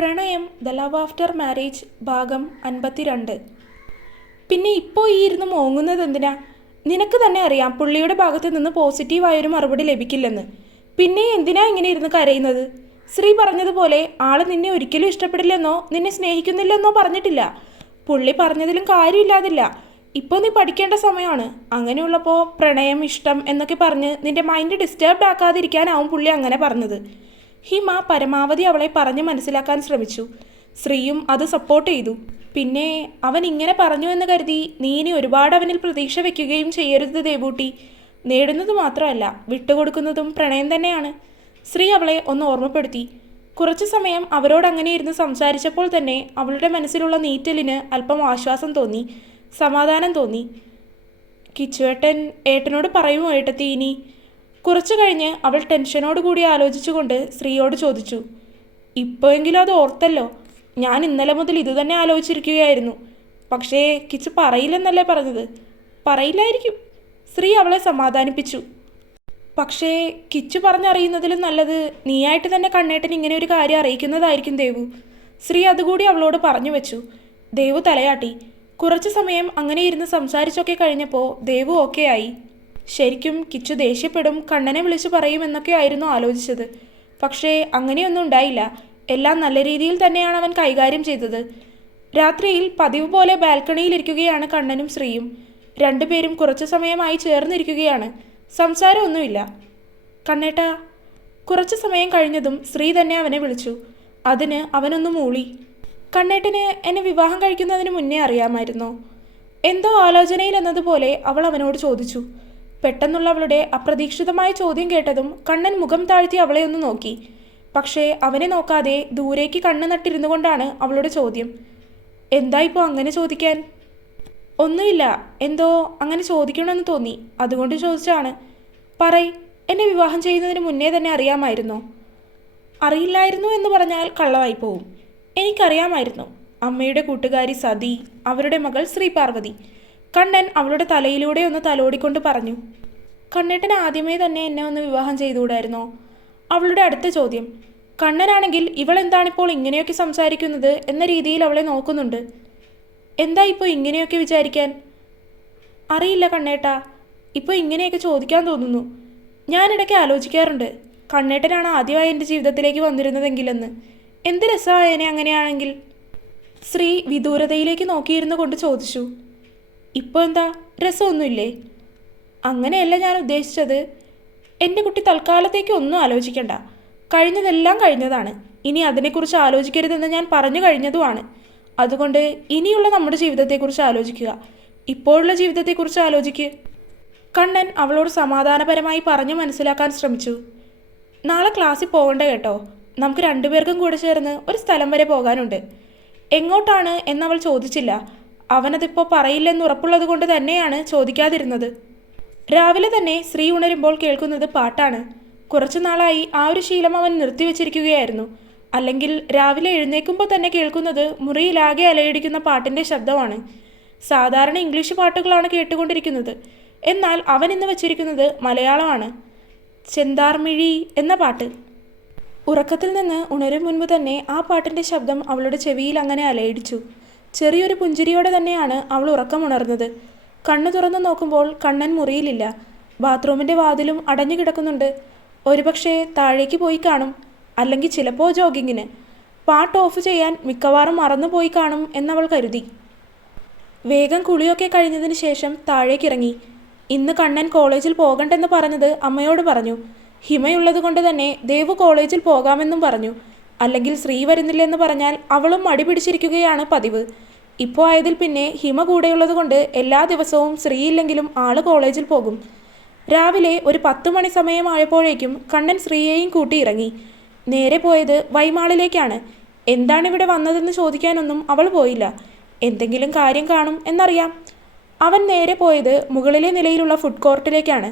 പ്രണയം the love after marriage ഭാഗം അൻപത്തിരണ്ട്. പിന്നെ ഇപ്പോൾ ഈ ഇരുന്ന് മോങ്ങുന്നത് എന്തിനാ? നിനക്ക് തന്നെ അറിയാം പുള്ളിയുടെ ഭാഗത്ത് നിന്ന് പോസിറ്റീവായൊരു മറുപടി ലഭിക്കില്ലെന്ന്. പിന്നെ എന്തിനാ ഇങ്ങനെ ഇരുന്ന് കരയുന്നത്? ശ്രീ പറഞ്ഞതുപോലെ ആൾ നിന്നെ ഒരിക്കലും ഇഷ്ടപ്പെടില്ലെന്നോ നിന്നെ സ്നേഹിക്കുന്നില്ലെന്നോ പറഞ്ഞിട്ടില്ല. പുള്ളി പറഞ്ഞതിലും കാര്യമില്ലാതില്ല. ഇപ്പോൾ നീ പഠിക്കേണ്ട സമയമാണ്. അങ്ങനെയുള്ളപ്പോൾ പ്രണയം ഇഷ്ടം എന്നൊക്കെ പറഞ്ഞ് നിന്റെ മൈൻഡ് ഡിസ്റ്റർബ്ഡ് ആക്കാതിരിക്കാനാവും പുള്ളി അങ്ങനെ പറഞ്ഞത്. ഹിമ പരമാവധി അവളെ പറഞ്ഞ് മനസ്സിലാക്കാൻ ശ്രമിച്ചു. ശ്രീയും അത് സപ്പോർട്ട് ചെയ്തു. പിന്നെ അവൻ ഇങ്ങനെ പറഞ്ഞു എന്ന് കരുതി നീ ഇനി ഒരുപാട് അവനിൽ പ്രതീക്ഷ വെക്കുകയും ചെയ്യരുത് ദേവൂട്ടി. നേടുന്നത് മാത്രമല്ല വിട്ടുകൊടുക്കുന്നതും പ്രണയം തന്നെയാണ്. ശ്രീ അവളെ ഒന്ന് ഓർമ്മപ്പെടുത്തി. കുറച്ചു സമയം അവരോട് അങ്ങനെ ഇരുന്ന് സംസാരിച്ചപ്പോൾ തന്നെ അവളുടെ മനസ്സിലുള്ള നീറ്റലിന് അല്പം ആശ്വാസം തോന്നി സമാധാനം തോന്നി. കിച്ചുവേട്ടൻ ഏട്ടനോട് പറയുമോ ഏട്ടത്തി ഇനി? കുറച്ചു കഴിഞ്ഞ് അവൾ ടെൻഷനോട് കൂടി ആലോചിച്ചുകൊണ്ട് സ്ത്രീയോട് ചോദിച്ചു ഇപ്പോഴെങ്കിലും അത് ഓർത്തല്ലോ? ഞാൻ ഇന്നലെ മുതൽ ഇത് തന്നെ ആലോചിച്ചിരിക്കുകയായിരുന്നു. പക്ഷേ കിച്ച് പറയില്ലെന്നല്ലേ പറഞ്ഞത്? പറയില്ലായിരിക്കും. സ്ത്രീ അവളെ സമാധാനിപ്പിച്ചു. പക്ഷേ കിച്ചു പറഞ്ഞറിയുന്നതിലും നല്ലത് നീയായിട്ട് തന്നെ കണ്ണേട്ടൻ ഇങ്ങനെ ഒരു കാര്യം അറിയിക്കുന്നതായിരിക്കും ദേവു. സ്ത്രീ അതുകൂടി അവളോട് പറഞ്ഞു വെച്ചു. ദേവു തലയാട്ടി. കുറച്ചു സമയം അങ്ങനെ ഇരുന്ന് സംസാരിച്ചൊക്കെ കഴിഞ്ഞപ്പോൾ ദേവു ഓക്കെ ആയി. ശരിക്കും കിച്ചു ദേഷ്യപ്പെടും കണ്ണനെ വിളിച്ചു പറയുമെന്നൊക്കെ ആയിരുന്നു ആലോചിച്ചത്. പക്ഷേ അങ്ങനെയൊന്നും ഉണ്ടായില്ല. എല്ലാം നല്ല രീതിയിൽ തന്നെയാണ് അവൻ കൈകാര്യം ചെയ്തത്. രാത്രിയിൽ പതിവ് പോലെ ബാൽക്കണിയിലിരിക്കുകയാണ് കണ്ണനും ശ്രീയും. രണ്ടുപേരും കുറച്ചു സമയമായി ചേർന്നിരിക്കുകയാണ്. സംസാരമൊന്നുമില്ല. കണ്ണേട്ട കുറച്ചു സമയം കഴിഞ്ഞതും ശ്രീ തന്നെ അവനെ വിളിച്ചു. അതിന് അവനൊന്ന് മൂളി. കണ്ണേട്ടന് എന്നെ വിവാഹം കഴിക്കുന്നതിന് മുന്നേ അറിയാമായിരുന്നോ? എന്തോ ആലോചനയിൽ എന്നതുപോലെ അവൾ അവനോട് ചോദിച്ചു. പെട്ടെന്നുള്ള അവളുടെ അപ്രതീക്ഷിതമായ ചോദ്യം കേട്ടതും കണ്ണൻ മുഖം താഴ്ത്തി അവളെ ഒന്ന് നോക്കി. പക്ഷേ അവനെ നോക്കാതെ ദൂരേക്ക് കണ്ണ് നട്ടിരുന്നു കൊണ്ടാണ് അവളുടെ ചോദ്യം. എന്താ ഇപ്പോൾ അങ്ങനെ ചോദിക്കാൻ? ഒന്നുമില്ല. എന്തോ അങ്ങനെ ചോദിക്കണമെന്ന് തോന്നി. അതുകൊണ്ട് ചോദിച്ചാണ് പറയ് എന്നെ വിവാഹം ചെയ്യുന്നതിന് മുന്നേ തന്നെ അറിയാമായിരുന്നോ? അറിയില്ലായിരുന്നു എന്ന് പറഞ്ഞാൽ കള്ളമായി പോവും എനിക്കറിയാമായിരുന്നു. അമ്മയുടെ കൂട്ടുകാരി സതി അവരുടെ മകൾ ശ്രീ പാർവതി. കണ്ണൻ അവളുടെ തലയിലൂടെ ഒന്ന് തലോടിക്കൊണ്ട് പറഞ്ഞു കണ്ണേട്ടൻ ആദ്യമേ തന്നെ എന്നെ ഒന്ന് വിവാഹം ചെയ്തുകൂടായിരുന്നോ? അവളുടെ അടുത്ത ചോദ്യം കണ്ണനാണെങ്കിൽ ഇവൾ ഇവളെന്താണിപ്പോൾ ഇങ്ങനെയൊക്കെ സംസാരിക്കുന്നത് എന്ന രീതിയിൽ അവളെ നോക്കുന്നുണ്ട്. എന്താ ഇപ്പോൾ ഇങ്ങനെയൊക്കെ വിചാരിക്കാൻ? അറിയില്ല കണ്ണേട്ടാ ഇപ്പോൾ ഇങ്ങനെയൊക്കെ ചോദിക്കാൻ തോന്നുന്നു. ഞാനിടയ്ക്ക് ആലോചിക്കാറുണ്ട് കണ്ണേട്ടനാണ് ആദ്യമായി എന്റെ ജീവിതത്തിലേക്ക് വന്നിരുന്നതെങ്കിലെന്ന്. എന്ത് രസമായനെ അങ്ങനെയാണെങ്കിൽ? ശ്രീ വിദൂരതയിലേക്ക് നോക്കിയിരുന്നു കൊണ്ട് ചോദിച്ചു ഇപ്പോൾ എന്താ? രസമൊന്നുമില്ലേ? അങ്ങനെയല്ല ഞാൻ ഉദ്ദേശിച്ചത്. എന്റെ കുട്ടി തൽക്കാലത്തേക്ക് ഒന്നും ആലോചിക്കണ്ട. കഴിഞ്ഞതെല്ലാം കഴിഞ്ഞതാണ്. ഇനി അതിനെക്കുറിച്ച് ആലോചിക്കരുതെന്ന് ഞാൻ പറഞ്ഞു കഴിഞ്ഞതുമാണ്. അതുകൊണ്ട് ഇനിയുള്ള നമ്മുടെ ജീവിതത്തെക്കുറിച്ച് ആലോചിക്കുക. ഇപ്പോഴുള്ള ജീവിതത്തെക്കുറിച്ച് ആലോചിക്കുക കണ്ണൻ അവളോട് സമാധാനപരമായി പറഞ്ഞു മനസ്സിലാക്കാൻ ശ്രമിച്ചു. നാളെ ക്ലാസ്സിൽ പോകണ്ട കേട്ടോ? നമുക്ക് രണ്ടുപേർക്കും കൂടെ ചേർന്ന് ഒരു സ്ഥലം വരെ പോകാനുണ്ട്. എങ്ങോട്ടാണ് എന്നവൾ ചോദിച്ചില്ല. അവനതിപ്പോൾ പറയില്ലെന്ന് ഉറപ്പുള്ളത് കൊണ്ട് തന്നെയാണ് ചോദിക്കാതിരുന്നത്. രാവിലെ തന്നെ ശ്രീ ഉണരുമ്പോൾ കേൾക്കുന്നത് പാട്ടാണ്. കുറച്ചു നാളായി ആ ഒരു ശീലം അവൻ നിർത്തിവെച്ചിരിക്കുകയായിരുന്നു. അല്ലെങ്കിൽ രാവിലെ എഴുന്നേക്കുമ്പോൾ തന്നെ കേൾക്കുന്നത് മുറിയിലാകെ അലയടിക്കുന്ന പാട്ടിന്റെ ശബ്ദമാണ്. സാധാരണ ഇംഗ്ലീഷ് പാട്ടുകളാണ് കേട്ടുകൊണ്ടിരിക്കുന്നത്. എന്നാൽ അവൻ ഇന്ന് വച്ചിരിക്കുന്നത് മലയാളമാണ്. ചെന്താർമിഴി എന്ന പാട്ട്. ഉറക്കത്തിൽ നിന്ന് ഉണരും മുൻപ് തന്നെ ആ പാട്ടിന്റെ ശബ്ദം അവളുടെ ചെവിയിൽ അങ്ങനെ അലയടിച്ചു. ചെറിയൊരു പുഞ്ചിരിയോടെ തന്നെയാണ് അവൾ ഉറക്കമുണർന്നത്. കണ്ണു തുറന്നു നോക്കുമ്പോൾ കണ്ണൻ മുറിയിലില്ല. ബാത്റൂമിന്റെ വാതിലും അടഞ്ഞു കിടക്കുന്നുണ്ട്. ഒരുപക്ഷെ താഴേക്ക് പോയി കാണും അല്ലെങ്കിൽ ചിലപ്പോൾ ജോഗിങ്ങിന്. പാട്ട് ഓഫ് ചെയ്യാൻ മിക്കവാറും മറന്നുപോയി കാണും എന്നവൾ കരുതി. വേഗം കുളിയൊക്കെ കഴിഞ്ഞതിന് ശേഷം താഴേക്കിറങ്ങി. ഇന്ന് കണ്ണൻ കോളേജിൽ പോകണ്ടെന്ന് പറഞ്ഞത് അമ്മയോട് പറഞ്ഞു. ഹിമയുള്ളത് കൊണ്ട് തന്നെ ദേവു കോളേജിൽ പോകാമെന്നും പറഞ്ഞു. അല്ലെങ്കിൽ ശ്രീ വരുന്നില്ലെന്ന് പറഞ്ഞാൽ അവളും മടി പിടിച്ചിരിക്കുകയാണ് പതിവ്. ഇപ്പോൾ ആയതിൽ പിന്നെ ഹിമ കൂടെയുള്ളത് കൊണ്ട് എല്ലാ ദിവസവും ശ്രീ ഇല്ലെങ്കിലും ആൾ കോളേജിൽ പോകും. രാവിലെ ഒരു പത്ത് മണി സമയമായപ്പോഴേക്കും കണ്ണൻ ശ്രീയെയും കൂട്ടി ഇറങ്ങി. നേരെ പോയത് വൈമാളിലേക്കാണ്. എന്താണ് ഇവിടെ വന്നതെന്ന് ചോദിക്കാനൊന്നും അവൾ പോയില്ല. എന്തെങ്കിലും കാര്യം കാണും എന്നറിയാം. അവൻ നേരെ പോയത് മുകളിലെ നിലയിലുള്ള ഫുഡ് കോർട്ടിലേക്കാണ്.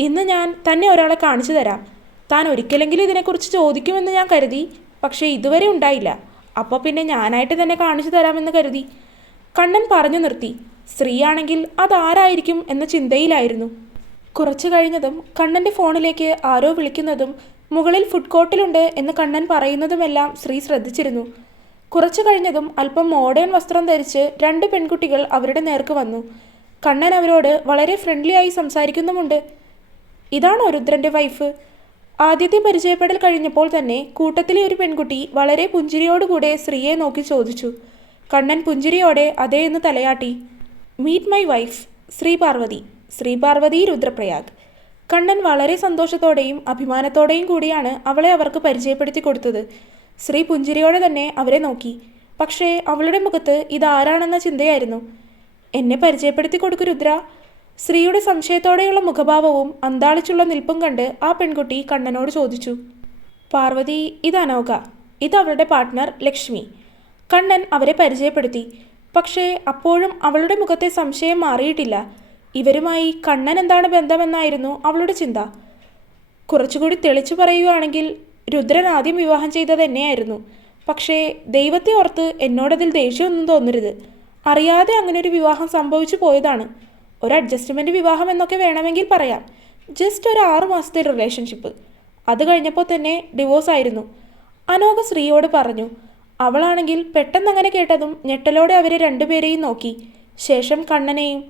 ഇന്ന് ഞാൻ തന്നെ ഒരാളെ കാണിച്ചു തരാം. താൻ ഒരിക്കലെങ്കിലും ഇതിനെക്കുറിച്ച് ചോദിക്കുമെന്ന് ഞാൻ കരുതി. പക്ഷേ ഇതുവരെ ഉണ്ടായില്ല. അപ്പോൾ പിന്നെ ഞാനായിട്ട് തന്നെ കാണിച്ചു തരാമെന്ന് കരുതി. കണ്ണൻ പറഞ്ഞു നിർത്തി. സ്ത്രീയാണെങ്കിൽ അതാരായിരിക്കും എന്ന ചിന്തയിലായിരുന്നു. കുറച്ചു കഴിഞ്ഞതും കണ്ണന്റെ ഫോണിലേക്ക് ആരോ വിളിക്കുന്നതും മുകളിൽ ഫുഡ് കോർട്ടിലുണ്ട് എന്ന് കണ്ണൻ പറയുന്നതുമെല്ലാം സ്ത്രീ ശ്രദ്ധിച്ചിരുന്നു. കുറച്ചു കഴിഞ്ഞതും അല്പം മോഡേൺ വസ്ത്രം ധരിച്ച് രണ്ട് പെൺകുട്ടികൾ അവരുടെ നേർക്ക് വന്നു. കണ്ണൻ അവരോട് വളരെ ഫ്രണ്ട്ലി ആയി സംസാരിക്കുന്നുമുണ്ട്. ഇതാണോ രുദ്രന്റെ വൈഫ് ആദ്യത്തെ പരിചയപ്പെടൽ കഴിഞ്ഞപ്പോൾ തന്നെ കൂട്ടത്തിലെ ഒരു പെൺകുട്ടി വളരെ പുഞ്ചിരിയോടുകൂടെ സ്ത്രീയെ നോക്കി ചോദിച്ചു. കണ്ണൻ പുഞ്ചിരിയോടെ അതേ എന്ന് തലയാട്ടി. Meet my wife Shri Parvathi. Shri Parvathi Rudraprayag. Kannan വളരെ സന്തോഷത്തോടെയും അഭിമാനത്തോടെയും കൂടിയാണ് അവളെ അവർക്ക് പരിചയപ്പെടുത്തി കൊടുത്തത്. ശ്രീ പുഞ്ചിരിയോടെ തന്നെ അവരെ നോക്കി. പക്ഷേ അവളുടെ മുഖത്ത് ഇതാരാണെന്ന ചിന്തയായിരുന്നു. എന്നെ പരിചയപ്പെടുത്തി കൊടുക്കു രുദ്ര. ശ്രീയുടെ സംശയത്തോടെയുള്ള മുഖഭാവവും അന്താളിച്ചുള്ള നിൽപ്പും കണ്ട് ആ പെൺകുട്ടി കണ്ണനോട് ചോദിച്ചു പാർവതി ഇത് അനോക. ഇത് അവരുടെ പാർട്ട്ണർ ലക്ഷ്മി കണ്ണൻ അവരെ പരിചയപ്പെടുത്തി. പക്ഷേ അപ്പോഴും അവളുടെ മുഖത്തെ സംശയം മാറിയിട്ടില്ല. ഇവരുമായി കണ്ണൻ എന്താണ് ബന്ധമെന്നായിരുന്നു അവളുടെ ചിന്ത. കുറച്ചുകൂടി തെളിച്ചു പറയുകയാണെങ്കിൽ രുദ്രൻ ആദ്യം വിവാഹം ചെയ്തത് എന്നെയായിരുന്നു. പക്ഷേ ദൈവത്തെ ഓർത്ത് എന്നോടതിൽ ദേഷ്യമൊന്നും തോന്നരുത്. അറിയാതെ അങ്ങനെ ഒരു വിവാഹം സംഭവിച്ചു പോയതാണ്. ഒരു അഡ്ജസ്റ്റ്മെന്റ് വിവാഹം എന്നൊക്കെ വേണമെങ്കിൽ പറയാം. ജസ്റ്റ് ഒരു ആറു മാസത്തെ റിലേഷൻഷിപ്പ് അത് കഴിഞ്ഞപ്പോൾ തന്നെ ഡിവോഴ്സ് ആയിരുന്നു. അനോക ശ്രീയോട് പറഞ്ഞു അവളാണെങ്കിൽ പെട്ടെന്ന് അങ്ങനെ കേട്ടതും ഞെട്ടലോടെ അവരെ രണ്ടുപേരെയും നോക്കി. ശേഷം കണ്ണനെയും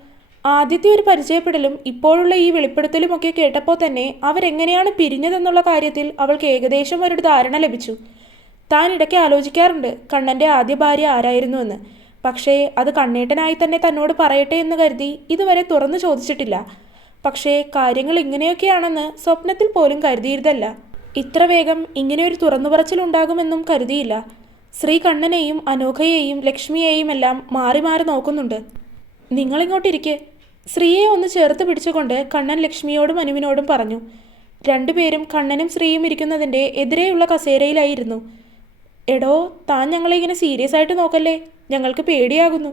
ആദ്യത്തെ ഒരു പരിചയപ്പെടലും ഇപ്പോഴുള്ള ഈ വെളിപ്പെടുത്തലുമൊക്കെ കേട്ടപ്പോൾ തന്നെ അവരെങ്ങനെയാണ് പിരിഞ്ഞതെന്നുള്ള കാര്യത്തിൽ അവൾക്ക് ഏകദേശം ഒരു ധാരണ ലഭിച്ചു. താൻ ഇടയ്ക്ക് ആലോചിക്കാറുണ്ട് കണ്ണന്റെ ആദ്യ ഭാര്യ ആരായിരുന്നുവെന്ന് പക്ഷേ അത് കണ്ണേട്ടനായി തന്നെ തന്നോട് പറയട്ടെ എന്ന് കരുതി ഇതുവരെ തുറന്നു ചോദിച്ചിട്ടില്ല. പക്ഷേ കാര്യങ്ങൾ ഇങ്ങനെയൊക്കെയാണെന്ന് സ്വപ്നത്തിൽ പോലും കരുതിയിരുതല്ല ഇത്ര വേഗം ഇങ്ങനെ ഒരു തുറന്നുപറച്ചിലുണ്ടാകുമെന്നും കരുതിയില്ല. ശ്രീ കണ്ണനെയും അനോഖയെയും ലക്ഷ്മിയെയും എല്ലാം മാറി മാറി നോക്കുന്നുണ്ട്. നിങ്ങളിങ്ങോട്ടിരിക്കെ. ശ്രീയെ ഒന്ന് ചേർത്ത് പിടിച്ചുകൊണ്ട് കണ്ണൻ ലക്ഷ്മിയോടും അനുവിനോടും പറഞ്ഞു. രണ്ടുപേരും കണ്ണനും ശ്രീയും ഇരിക്കുന്നതിന്റെ എതിരെയുള്ള കസേരയിലായിരുന്നു. എടോ താൻ ഞങ്ങളെ ഇങ്ങനെ സീരിയസ് ആയിട്ട് നോക്കല്ലേ? ഞങ്ങൾക്ക് പേടിയാകുന്നു.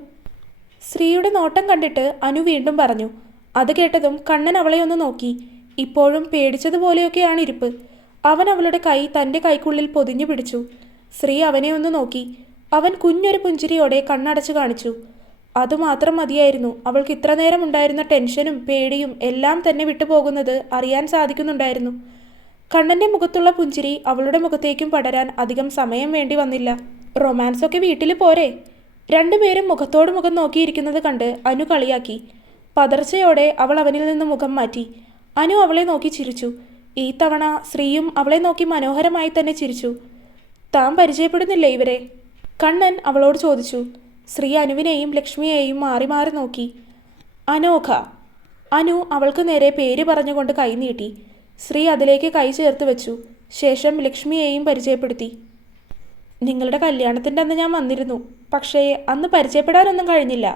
ശ്രീയുടെ നോട്ടം കണ്ടിട്ട് അനു വീണ്ടും പറഞ്ഞു അത് കേട്ടതും കണ്ണൻ അവളെ ഒന്ന് നോക്കി. ഇപ്പോഴും പേടിച്ചതുപോലെയൊക്കെയാണ് ഇരിപ്പ്. അവൻ അവളുടെ കൈ തന്റെ കൈക്കുള്ളിൽ പൊതിഞ്ഞു പിടിച്ചു. ശ്രീ അവനെ ഒന്ന് നോക്കി. അവൻ കുഞ്ഞൊരു പുഞ്ചിരിയോടെ കണ്ണടച്ചു കാണിച്ചു. അതുമാത്രം മതിയായിരുന്നു. അവൾക്ക് ഇത്ര നേരം ഉണ്ടായിരുന്ന ടെൻഷനും പേടിയും എല്ലാം തന്നെ വിട്ടുപോകുന്നത് അറിയാൻ സാധിക്കുന്നുണ്ടായിരുന്നു. കണ്ണന്റെ മുഖത്തുള്ള പുഞ്ചിരി അവളുടെ മുഖത്തേക്കും പടരാൻ അധികം സമയം വേണ്ടി വന്നില്ല. റൊമാൻസൊക്കെ വീട്ടിൽ പോരെ. രണ്ടുപേരും മുഖത്തോട് മുഖം നോക്കിയിരിക്കുന്നത് കണ്ട് അനു കളിയാക്കി. പതർച്ചയോടെ അവൾ അവനിൽ നിന്ന് മുഖം മാറ്റി. അനു അവളെ നോക്കി ചിരിച്ചു. ഈ തവണ ശ്രീയും അവളെ നോക്കി മനോഹരമായി തന്നെ ചിരിച്ചു. താൻ പരിചയപ്പെടുന്നില്ലേ ഇവരെ? കണ്ണൻ അവളോട് ചോദിച്ചു. ശ്രീ അനുവിനെയും ലക്ഷ്മിയെയും മാറി മാറി നോക്കി. അനോഖ. അനു അവൾക്ക് നേരെ പേര് പറഞ്ഞുകൊണ്ട് കൈ നീട്ടി. ശ്രീ അതിലേക്ക് കൈ ചേർത്ത് വെച്ചു. ശേഷം ലക്ഷ്മിയെയും പരിചയപ്പെടുത്തി. നിങ്ങളുടെ കല്യാണത്തിന്റെ അന്ന് ഞാൻ വന്നിരുന്നു. പക്ഷേ അന്ന് പരിചയപ്പെടാനൊന്നും കഴിഞ്ഞില്ല.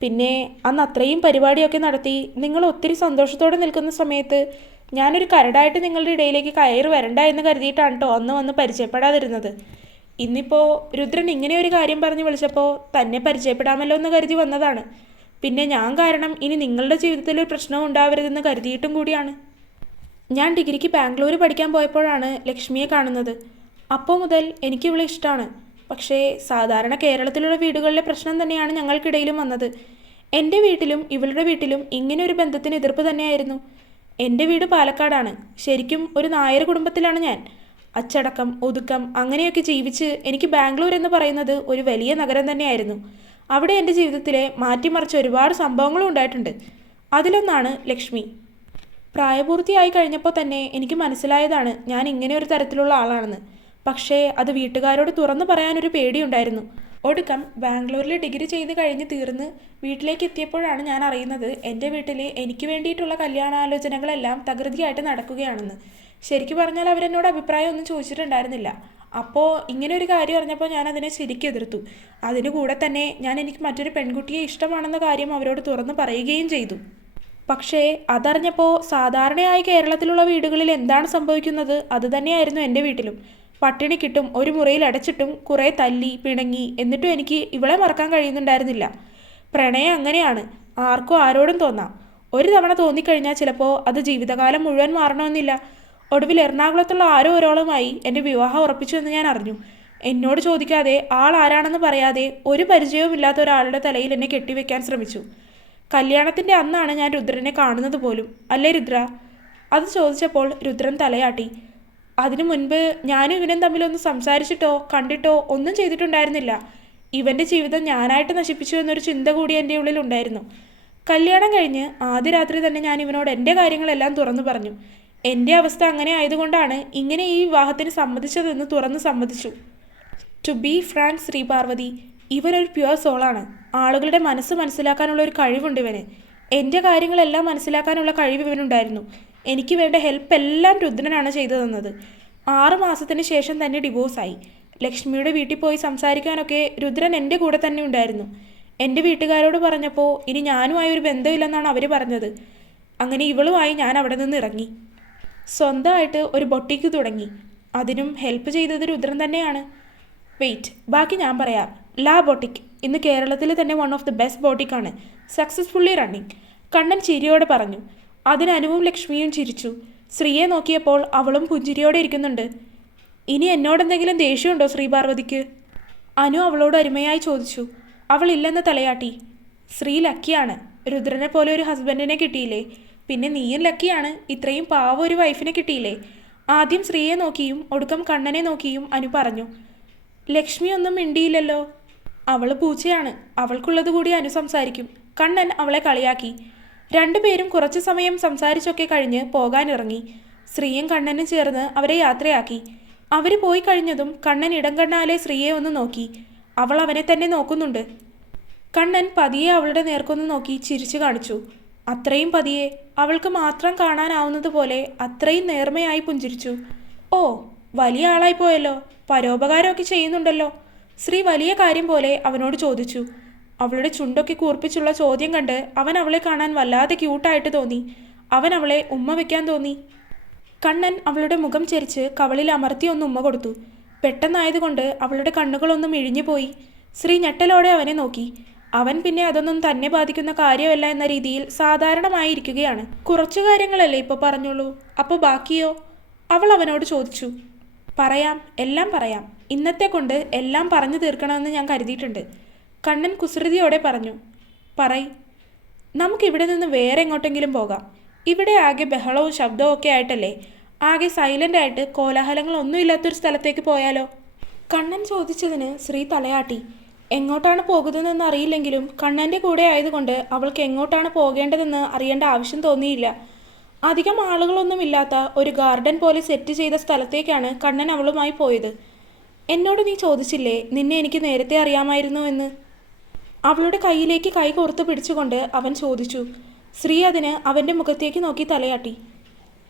പിന്നെ അന്ന് അത്രയും പരിപാടിയൊക്കെ നടത്തി നിങ്ങൾ ഒത്തിരി സന്തോഷത്തോടെ നിൽക്കുന്ന സമയത്ത് ഞാനൊരു കരടായിട്ട് നിങ്ങളുടെ ഇടയിലേക്ക് കയറി വരണ്ട എന്ന് കരുതിയിട്ടാണ് കേട്ടോ അന്ന് വന്ന് പരിചയപ്പെടാതിരുന്നത്. ഇന്നിപ്പോൾ രുദ്രൻ ഇങ്ങനെ ഒരു കാര്യം പറഞ്ഞ് വിളിച്ചപ്പോൾ തന്നെ പരിചയപ്പെടാമല്ലോ എന്ന് കരുതി വന്നതാണ്. പിന്നെ ഞാൻ കാരണം ഇനി നിങ്ങളുടെ ജീവിതത്തിൽ ഒരു പ്രശ്നവും ഉണ്ടാവരുതെന്ന് കരുതിയിട്ടും കൂടിയാണ്. ഞാൻ ഡിഗ്രിക്ക് ബാംഗ്ലൂർ പഠിക്കാൻ പോയപ്പോഴാണ് ലക്ഷ്മിയെ കാണുന്നത്. അപ്പോൾ മുതൽ എനിക്ക് ഇവളെ ഇഷ്ടമാണ് പക്ഷേ സാധാരണ കേരളത്തിലുള്ള വീടുകളിലെ പ്രശ്നം തന്നെയാണ് ഞങ്ങൾക്കിടയിലും വന്നത്. എന്റെ വീട്ടിലും ഇവളുടെ വീട്ടിലും ഇങ്ങനെ ഒരു ബന്ധത്തിന് എതിർപ്പ് തന്നെയായിരുന്നു. എന്റെ വീട് പാലക്കാടാണ്. ശരിക്കും ഒരു നായർ കുടുംബത്തിലാണ് ഞാൻ. അച്ചടക്കം ഒതുക്കം അങ്ങനെയൊക്കെ ജീവിച്ച് എനിക്ക് ബാംഗ്ലൂർ എന്ന് പറയുന്നത് ഒരു വലിയ നഗരം തന്നെയായിരുന്നു. അവിടെ എന്റെ ജീവിതത്തിലെ മാറ്റിമറിച്ച ഒരുപാട് സംഭവങ്ങളും ഉണ്ടായിട്ടുണ്ട്. അതിലൊന്നാണ് ലക്ഷ്മി. പ്രായപൂർത്തിയായി കഴിഞ്ഞപ്പോൾ തന്നെ എനിക്ക് മനസ്സിലായതാണ് ഞാൻ ഇങ്ങനെ ഒരു തരത്തിലുള്ള ആളാണെന്ന്. പക്ഷേ അത് വീട്ടുകാരോട് തുറന്നു പറയാനൊരു പേടിയുണ്ടായിരുന്നു. ഒടുക്കം ബാംഗ്ലൂരിൽ ഡിഗ്രി ചെയ്ത് കഴിഞ്ഞ് തീർന്ന് വീട്ടിലേക്ക് എത്തിയപ്പോഴാണ് ഞാൻ അറിയുന്നത് എന്റെ വീട്ടിൽ എനിക്ക് വേണ്ടിയിട്ടുള്ള കല്യാണാലോചനകളെല്ലാം തകൃതിയായിട്ട് നടക്കുകയാണെന്ന്. ശരിക്കും പറഞ്ഞാൽ അവരെന്നോട് അഭിപ്രായം ഒന്നും ചോദിച്ചിട്ടുണ്ടായിരുന്നില്ല. അപ്പോൾ ഇങ്ങനെ ഒരു കാര്യം അറിഞ്ഞപ്പോൾ ഞാൻ അതിനെ ശരിക്കും എതിർത്തു. അതിനു കൂടെ തന്നെ ഞാൻ എനിക്ക് മറ്റൊരു പെൺകുട്ടിയെ ഇഷ്ടമാണെന്ന കാര്യം അവരോട് തുറന്ന് പറയുകയും ചെയ്തു. പക്ഷേ അതറിഞ്ഞപ്പോൾ സാധാരണയായി കേരളത്തിലുള്ള വീടുകളിൽ എന്താണ് സംഭവിക്കുന്നത് അതുതന്നെയായിരുന്നു എന്റെ വീട്ടിലും. പട്ടിണി കിട്ടും ഒരു മുറിയിൽ അടച്ചിട്ടും കുറേ തല്ലി പിണങ്ങി എന്നിട്ടും എനിക്ക് ഇവളെ മറക്കാൻ കഴിയുന്നുണ്ടായിരുന്നില്ല. പ്രണയം അങ്ങനെയാണ്. ആർക്കും ആരോടും തോന്നാം. ഒരു തവണ തോന്നിക്കഴിഞ്ഞാൽ ചിലപ്പോൾ അത് ജീവിതകാലം മുഴുവൻ മാറണമെന്നില്ല. ഒടുവിൽ എറണാകുളത്തുള്ള ആരോ ഒരാളുമായി എന്റെ വിവാഹം ഉറപ്പിച്ചു എന്ന് ഞാൻ അറിഞ്ഞു. എന്നോട് ചോദിക്കാതെ ആൾ ആരാണെന്ന് പറയാതെ ഒരു പരിചയവും ഇല്ലാത്ത ഒരാളുടെ തലയിൽ എന്നെ കെട്ടിവെക്കാൻ ശ്രമിച്ചു. കല്യാണത്തിന്റെ അന്നാണ് ഞാൻ രുദ്രനെ കാണുന്നത് പോലും. അല്ലേ രുദ്ര? അത് ചോദിച്ചപ്പോൾ രുദ്രൻ തലയാട്ടി. അതിനു മുൻപ് ഞാനും ഇവനും തമ്മിലൊന്ന് സംസാരിച്ചിട്ടോ കണ്ടിട്ടോ ഒന്നും ചെയ്തിട്ടുണ്ടായിരുന്നില്ല. ഇവന്റെ ജീവിതം ഞാനായിട്ട് നശിപ്പിച്ചു എന്നൊരു ചിന്ത കൂടി എന്റെ ഉള്ളിൽ ഉണ്ടായിരുന്നു. കല്യാണം കഴിഞ്ഞ് ആദ്യ രാത്രി തന്നെ ഞാൻ ഇവനോട് എന്റെ കാര്യങ്ങളെല്ലാം തുറന്നു പറഞ്ഞു. എന്റെ അവസ്ഥ അങ്ങനെ ആയതുകൊണ്ടാണ് ഇങ്ങനെ ഈ വിവാഹത്തിന് സമ്മതിച്ചതെന്ന് തുറന്ന് സമ്മതിച്ചു. To be frank Shri Parvathi ഇവനൊരു പ്യുവർ സോളാണ് ആളുകളുടെ മനസ്സ് മനസ്സിലാക്കാനുള്ള ഒരു കഴിവുണ്ട് ഇവന്. എന്റെ കാര്യങ്ങളെല്ലാം മനസ്സിലാക്കാനുള്ള കഴിവ് ഇവനുണ്ടായിരുന്നു. എനിക്ക് വേണ്ട ഹെൽപ്പ് എല്ലാം രുദ്രനാണ് ചെയ്തു തന്നത്. ആറ് മാസത്തിന് ശേഷം തന്നെ ഡിവോഴ്സായി ലക്ഷ്മിയുടെ വീട്ടിൽ പോയി സംസാരിക്കാനൊക്കെ രുദ്രൻ എന്റെ കൂടെ തന്നെ ഉണ്ടായിരുന്നു. എന്റെ വീട്ടുകാരോട് പറഞ്ഞപ്പോൾ ഇനി ഞാനുമായി ഒരു ബന്ധമില്ലെന്നാണ് അവർ പറഞ്ഞത്. അങ്ങനെ ഇവളുമായി ഞാൻ അവിടെ നിന്ന് ഇറങ്ങി. സ്വന്തമായിട്ട് ഒരു ബൊട്ടിക്ക് തുടങ്ങി. അതിനും ഹെൽപ്പ് ചെയ്തത് രുദ്രൻ തന്നെയാണ്. വെയിറ്റ് ബാക്കി ഞാൻ പറയാം. ലാ ബോട്ടിക് ഇന്ന് കേരളത്തിലെ തന്നെ വൺ ഓഫ് ദി ബെസ്റ്റ് ബോട്ടിക്കാണ് സക്സസ്ഫുള്ളി റണ്ണിങ് കണ്ണൻ ചിരിയോടെ പറഞ്ഞു. അതിന് അനുവും ലക്ഷ്മിയും ചിരിച്ചു. ശ്രീയെ നോക്കിയപ്പോൾ അവളും പുഞ്ചിരിയോടെ ഇരിക്കുന്നുണ്ട്. ഇനി എന്നോടെന്തെങ്കിലും ദേഷ്യമുണ്ടോ ശ്രീ പാർവതിക്ക്? അനു അവളോട് അരുമയായി ചോദിച്ചു. അവൾ ഇല്ലെന്ന് തലയാട്ടി. ശ്രീ ലക്കിയാണ്. രുദ്രനെ പോലെ ഒരു ഹസ്ബൻഡിനെ കിട്ടിയില്ലേ? പിന്നെ നീയും ലക്കിയാണ്. ഇത്രയും പാവ ഒരു വൈഫിനെ കിട്ടിയില്ലേ? ആദ്യം ശ്രീയെ നോക്കിയും ഒടുക്കം കണ്ണനെ നോക്കിയും അനു പറഞ്ഞു. ലക്ഷ്മി ഒന്നും മിണ്ടിയില്ലല്ലോ. അവൾ പൂച്ചയാണ്. അവൾക്കുള്ളത് കൂടി അനു സംസാരിക്കും. കണ്ണൻ അവളെ കളിയാക്കി. രണ്ടുപേരും കുറച്ചു സമയം സംസാരിച്ചൊക്കെ കഴിഞ്ഞ് പോകാനിറങ്ങി. ശ്രീയും കണ്ണനും ചേർന്ന് അവരെ യാത്രയാക്കി. അവർ പോയി കഴിഞ്ഞതും കണ്ണൻ ഇടം കണ്ണാലെ ശ്രീയെ ഒന്ന് നോക്കി. അവൾ അവനെ തന്നെ നോക്കുന്നുണ്ട്. കണ്ണൻ പതിയെ അവളുടെ നേർക്കൊന്ന് നോക്കി ചിരിച്ചു കാണിച്ചു. അത്രയും പതിയെ അവൾക്ക് മാത്രം കാണാനാവുന്നതുപോലെ അത്രയും നേർമയായി പുഞ്ചിരിച്ചു. ഓ വലിയ ആളായി പോയല്ലോ. പരോപകാരമൊക്കെ ചെയ്യുന്നുണ്ടല്ലോ. ശ്രീ വലിയ കാര്യം പോലെ അവനോട് ചോദിച്ചു. അവളുടെ ചുണ്ടൊക്കെ കൂർപ്പിച്ചുള്ള ചോദ്യം കണ്ട് അവൻ അവളെ കാണാൻ വല്ലാതെ ക്യൂട്ടായിട്ട് തോന്നി. അവൻ അവളെ ഉമ്മ വെക്കാൻ തോന്നി. കണ്ണൻ അവളുടെ മുഖം ചെരിച്ച് കവളിൽ അമർത്തി ഒന്ന് ഉമ്മ കൊടുത്തു. പെട്ടെന്നായതുകൊണ്ട് അവളുടെ കണ്ണുകളൊന്നും ഇഴിഞ്ഞുപോയി ശ്രീ ഞെട്ടലോടെ അവനെ നോക്കി. അവൻ പിന്നെ അതൊന്നും തന്നെ ബാധിക്കുന്ന കാര്യമല്ല എന്ന രീതിയിൽ സാധാരണമായിരിക്കുകയാണ്. കുറച്ചു കാര്യങ്ങളല്ലേ ഇപ്പോൾ പറഞ്ഞോളൂ അപ്പോൾ ബാക്കിയോ? അവൾ അവനോട് ചോദിച്ചു. പറയാം എല്ലാം പറയാം. ഇന്നത്തെ കൊണ്ട് എല്ലാം പറഞ്ഞു തീർക്കണമെന്ന് ഞാൻ കരുതിയിട്ടുണ്ട്. കണ്ണൻ കുസൃതിയോടെ പറഞ്ഞു പറയ് നമുക്കിവിടെ നിന്ന് വേറെ എങ്ങോട്ടെങ്കിലും പോകാം. ഇവിടെ ആകെ ബഹളവും ശബ്ദവും ഒക്കെ ആയിട്ടല്ലേ? ആകെ സൈലന്റ് ആയിട്ട് കോലാഹലങ്ങളൊന്നും ഇല്ലാത്തൊരു സ്ഥലത്തേക്ക് പോയാലോ? കണ്ണൻ ചോദിച്ചതിന് ശ്രീ തലയാട്ടി എങ്ങോട്ടാണ് പോകുന്നതെന്ന് അറിയില്ലെങ്കിലും കണ്ണന്റെ കൂടെ ആയതുകൊണ്ട് അവൾക്ക് എങ്ങോട്ടാണ് പോകേണ്ടതെന്ന് അറിയേണ്ട ആവശ്യം തോന്നിയില്ല. അധികം ആളുകളൊന്നുമില്ലാത്ത ഒരു ഗാർഡൻ പോലെ സെറ്റ് ചെയ്ത സ്ഥലത്തേക്കാണ് കണ്ണൻ അവളുമായി പോയത്. എന്നോട് നീ ചോദിച്ചില്ലേ നിന്നെ എനിക്ക് നേരത്തെ അറിയാമായിരുന്നു എന്ന്? അവളുടെ കയ്യിലേക്ക് കൈ കോർത്ത് പിടിച്ചുകൊണ്ട് അവൻ ചോദിച്ചു ശ്രീ അതിന് അവന്റെ മുഖത്തേക്ക് നോക്കി തലയാട്ടി.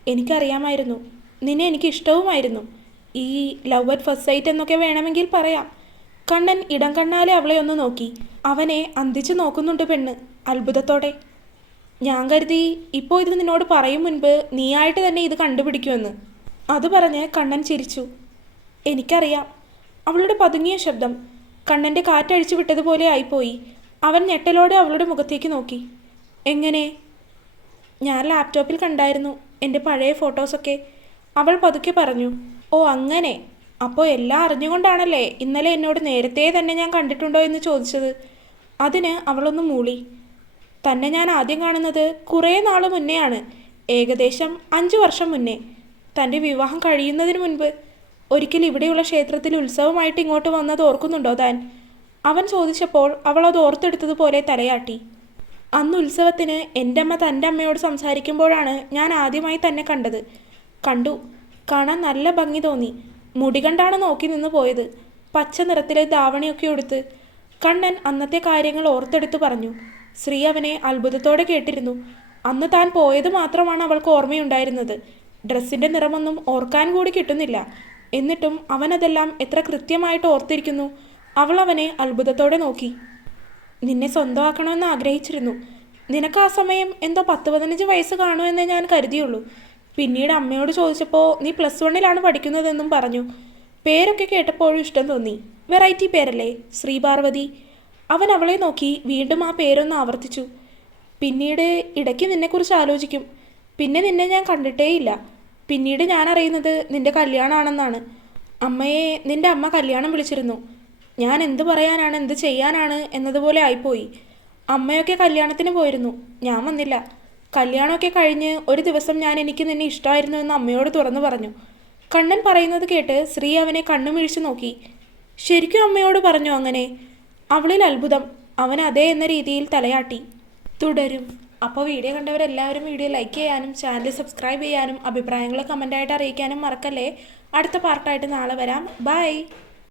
എനിക്കറിയാമായിരുന്നു നിന്നെ എനിക്ക് ഇഷ്ടവുമായിരുന്നു ഈ ലവ് അറ്റ് ഫസ്റ്റ് സൈറ്റ് എന്നൊക്കെ വേണമെങ്കിൽ പറയാം. കണ്ണൻ ഇടം കണ്ണാലെ അവളെ ഒന്ന് നോക്കി. അവനെ അന്തിച്ചു നോക്കുന്നുണ്ട് പെണ്ണ് അത്ഭുതത്തോടെ. ഞാൻ കരുതി ഇപ്പോൾ ഇത് നിന്നോട് പറയും മുൻപ് നീയായിട്ട് തന്നെ ഇത് കണ്ടുപിടിക്കുമെന്ന്. അത് പറഞ്ഞ് കണ്ണൻ ചിരിച്ചു. എനിക്കറിയാം. അവളുടെ പതുങ്ങിയ ശബ്ദം കണ്ണന്റെ കാറ്റഴിച്ചു വിട്ടതുപോലെ ആയിപ്പോയി. അവൻ ഞെട്ടലോടെ അവളുടെ മുഖത്തേക്ക് നോക്കി. എങ്ങനെ? ഞാൻ ലാപ്ടോപ്പിൽ കണ്ടായിരുന്നു. എന്റെ പഴയ ഫോട്ടോസൊക്കെ. അവൾ പതുക്കെ പറഞ്ഞു. ഓ അങ്ങനെ. അപ്പോൾ എല്ലാം അറിഞ്ഞുകൊണ്ടാണല്ലേ ഇന്നലെ എന്നോട് നേരത്തെ തന്നെ ഞാൻ കണ്ടിട്ടുണ്ടോ എന്ന് ചോദിച്ചത്. അതിന് അവളൊന്ന് മൂളി. തന്നെ ഞാൻ ആദ്യം കാണുന്നത് കുറേ നാൾ മുന്നെയാണ്. ഏകദേശം അഞ്ച് വർഷം മുന്നേ. തന്റെ വിവാഹം കഴിയുന്നതിന് മുൻപ് ഒരിക്കൽ ഇവിടെയുള്ള ക്ഷേത്രത്തിൽ ഉത്സവമായിട്ട് ഇങ്ങോട്ട് വന്നത് ഓർക്കുന്നുണ്ടോ താൻ? അവൻ ചോദിച്ചപ്പോൾ അവൾ അത് ഓർത്തെടുത്തതുപോലെ തലയാട്ടി. അന്ന് ഉത്സവത്തിന് എന്റെ അമ്മ തന്റെ അമ്മയോട് സംസാരിക്കുമ്പോഴാണ് ഞാൻ ആദ്യമായി തന്നെ കണ്ടത്. കണ്ടു. കാണാൻ നല്ല ഭംഗി തോന്നി. മുടി കണ്ടാണ് നോക്കി നിന്ന് പോയത്. പച്ച നിറത്തിലെ ധാവണിയൊക്കെ എടുത്ത് കണ്ണൻ അന്നത്തെ കാര്യങ്ങൾ ഓർത്തെടുത്ത് പറഞ്ഞു. ശ്രീ അവനെ അത്ഭുതത്തോടെ കേട്ടിരുന്നു. അന്ന് താൻ പോയത് മാത്രമാണ് അവൾക്ക് ഓർമ്മയുണ്ടായിരുന്നത്. ഡ്രസ്സിന്റെ നിറമൊന്നും ഓർക്കാൻ കൂടി കിട്ടുന്നില്ല. എന്നിട്ടും അവനതെല്ലാം എത്ര കൃത്യമായിട്ട് ഓർത്തിരിക്കുന്നു. അവൾ അവനെ അത്ഭുതത്തോടെ നോക്കി. നിന്നെ സ്വന്തമാക്കണമെന്ന് ആഗ്രഹിച്ചിരുന്നു. നിനക്ക് ആ സമയം എന്തോ പത്ത് പതിനഞ്ച് വയസ്സ് കാണുമെന്നേ ഞാൻ കരുതിയുള്ളൂ. പിന്നീട് അമ്മയോട് ചോദിച്ചപ്പോൾ നീ പ്ലസ് വണ്ണിലാണ് പഠിക്കുന്നതെന്നും പറഞ്ഞു. പേരൊക്കെ കേട്ടപ്പോഴും ഇഷ്ടം തോന്നി. വെറൈറ്റി പേരല്ലേ? ശ്രീപാർവതി. അവൻ അവളെ നോക്കി വീണ്ടും ആ പേരൊന്ന് ആവർത്തിച്ചു. പിന്നീട് ഇടയ്ക്ക് നിന്നെക്കുറിച്ച് ആലോചിക്കും. പിന്നെ നിന്നെ ഞാൻ കണ്ടിട്ടേയില്ല. പിന്നീട് ഞാൻ അറിയുന്നത് നിന്റെ കല്യാണമാണെന്നാണ് അമ്മയെ നിന്റെ അമ്മ കല്യാണം വിളിച്ചിരുന്നു. ഞാൻ എന്ത് പറയാനാണ് എന്ത് ചെയ്യാനാണ് എന്നതുപോലെ ആയിപ്പോയി. അമ്മയൊക്കെ കല്യാണത്തിന് പോയിരുന്നു. ഞാൻ വന്നില്ല. കല്യാണമൊക്കെ കഴിഞ്ഞ് ഒരു ദിവസം ഞാൻ എനിക്ക് നിന്നെ ഇഷ്ടമായിരുന്നു എന്ന് അമ്മയോട് തുറന്നു പറഞ്ഞു. കണ്ണൻ പറയുന്നത് കേട്ട് ശ്രീ അവനെ കണ്ണുമിഴിച്ചു നോക്കി. ശരിക്കും അമ്മയോട് പറഞ്ഞു അങ്ങനെ. അവളിൽ അത്ഭുതം. അവൻ അതേ എന്ന രീതിയിൽ തലയാട്ടി. തുടരും. അപ്പോൾ വീഡിയോ കണ്ടവരെല്ലാവരും വീഡിയോ ലൈക്ക് ചെയ്യാനും ചാനൽ സബ്സ്ക്രൈബ് ചെയ്യാനും അഭിപ്രായങ്ങൾ കമന്റായിട്ട് അറിയിക്കാനും മറക്കല്ലേ? അടുത്ത പാർട്ടായിട്ട് നാളെ വരാം. ബൈ